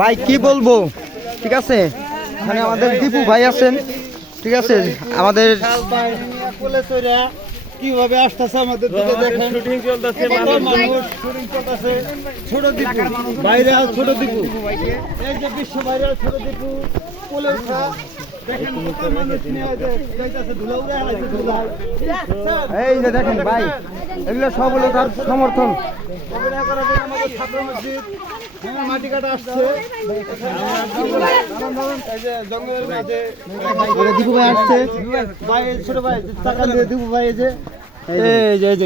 ভাই কি বলবো, ঠিক আছে মানে আমাদের দীপু ভাই আছেন, ঠিক আছে আমাদের কিভাবে আসতেছে আমাদের দিকে দেখেন, শুটিং চলতেছে, মানুষ শুটিং চলতেছে। ছোট দীপু ভাইরাল, ছোট দীপু এই যে বিশ্ব ভাইরাল ছোট দীপু পুলিশরা দেখেন কত মানুষ নিয়ে যাইতেছে, ধুলা উড়ে হালাইছে ধুলা। এই যে দেখেন ভাই, এগুলো সব হলো তার সমর্থন। অভিনয় করার জন্য আমাদের ছাত্র মসজিদ মাটি কাটা আসছে, এই যে জঙ্গলের মাঝে দীপু ভাই আসছে, ভাই ছোট ভাই টাকা দিয়ে দীপু ভাই এই যে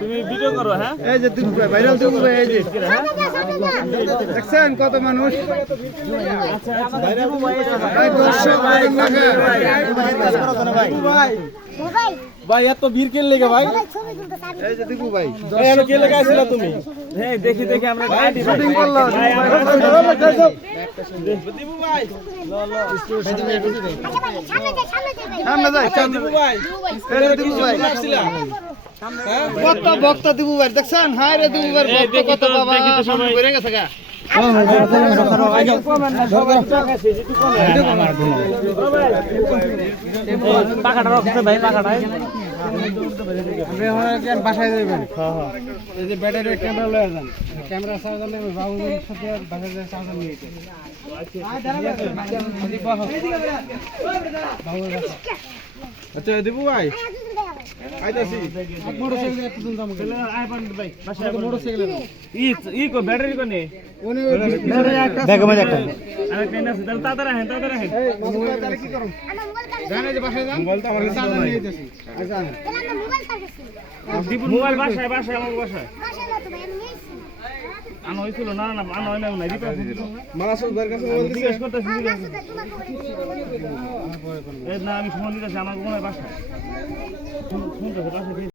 তুমি ভিডিও করো। হ্যাঁ, এই যে দীপু ভাই ভাইরাল দীপু ভাই এই যে দেখছেন কত মানুষ ভাই এত ভিড় কে লেগে ভাই, এই যে দীপু ভাই কে লেগে আসছিল তুমি হ্যাঁ, দেখি দেখি আমরা শুটিং করলাম দীপু ভাই সামনে যাই দীপু ভাই দীপু ভাই বক্তা বক্তা দীপু ভাই দেখছেন, হায় রে দীপু ভাই বক্তা কত বাবা সামনে বেড়ে গেছে গা। পাখাটা রাখছে ভাই, পাখাটা বাসায় যাবেন এই যে ব্যাটারি ক্যামেরা লয়ে যান, ক্যামেরা চার্জার নেবে বাবু সাথে বাসায় চার্জার নিয়ে আচ্ছা দীপু ভাই আইতাছি মোটরসাইকেল একটু দাম ভাই মোটরসাইকেল ই কো ব্যাটারি কোনে উনি দেখো মজা একটা আরে কেন আছে তাহলে তাড়াতাড়ি আহেন, তাড়াতাড়ি আহেন। মোবাইল তাহলে কি করুন জানেন যে বাসায় যান, মোবাইল তো আমার কাছে চার্জার নিয়ে যাচ্ছি। আচ্ছা দীপুর মোবাইল বাসায়, বাসায় আমার বাসায় আনো হয়েছিল। না না আনো হয় না, দীপা মাসুদ ভাইয়ের কাছে মোবাইল দিছে, জিজ্ঞেস করতেছি। না আমি ফোন দিতেছি, আমার মনে হয় বাসায় শুনতেছে বাসায়।